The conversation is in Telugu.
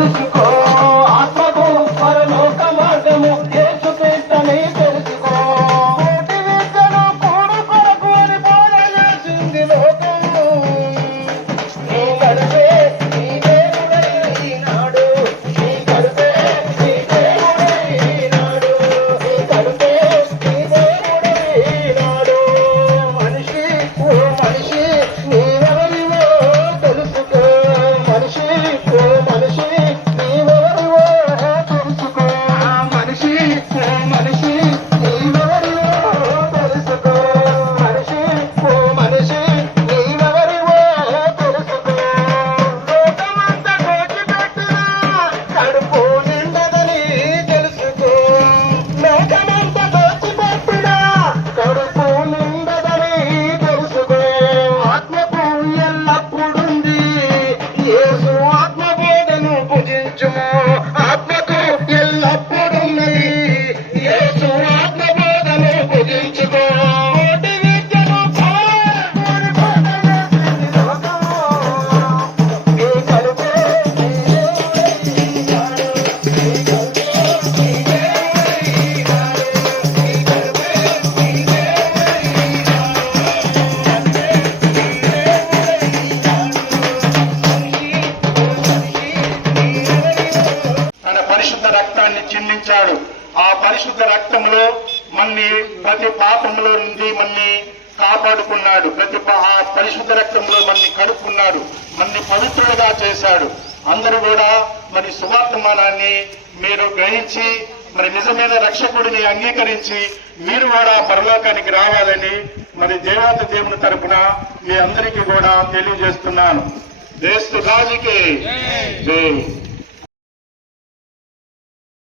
తెలుసుకో ఆత్మకు పరలోక మార్గము యేసు క్రీస్తుని తెలుసుకో కోటి విద్యను కూడు కొరకు అని బోధ చేసింది లోకము నీ గడిపే నీ దేవుడై నాడు నీ గడిపే నీ దేవుడై నాడు నీ గడిపే నీ దేవుడై నాడు మనిషి ఓ మనిషి నీవెవరివో తెలుసుకో మనిషి ఓ మనిషి నీవెవరివో తెలుసుకో మనిషి ఓ మనిషి నీవెవరివో తెలుసుకో మనిషి ఓ మనిషి నీవెవరివో తెలుసుకో లోకమంతా దోచిపెట్టినా కడుపు నిండదని తెలుసుకో లోకమంతా దోచిపెట్టినా కడుపు నిండదని తెలుసుకో ఆత్మకు ఎల్లప్పుడుంది యేసు ఆత్మబోధను భుజించుము ఆత్మకు ఎల్లప్పుడున్నది యేసు ఆత్మబోధను భుజించుకో కోటి విద్యను కోరి బోధ చేసింది లోకము నీ కడుపే నీ దేవుడై నాడు నీ కడుపే నీ దేవుడై నాడు నీ కడుపే నీ దేవుడై తన పరిశుద్ధ రక్తాన్ని చిందించాడు. ఆ పరిశుద్ధ రక్తంలో మన్ని ప్రతి పాపంలో నుండి మన్ని కాపాడుకున్నాడు. ఆ పరిశుద్ధ రక్తంలో మన్ని కడుక్కున్నాడు, మన్ని పవిత్రులుగా చేశాడు. అందరూ కూడా మరి సువార్తమానాన్ని మీరు గ్రహించి మరి నిజమైన రక్షకుడిని అంగీకరించి మీరు కూడా పరలోకానికి రావాలని మరి దేవాతి దేవుని తరపున మీ అందరికీ కూడా తెలియజేస్తున్నాను. దేశ రాజుకి జై.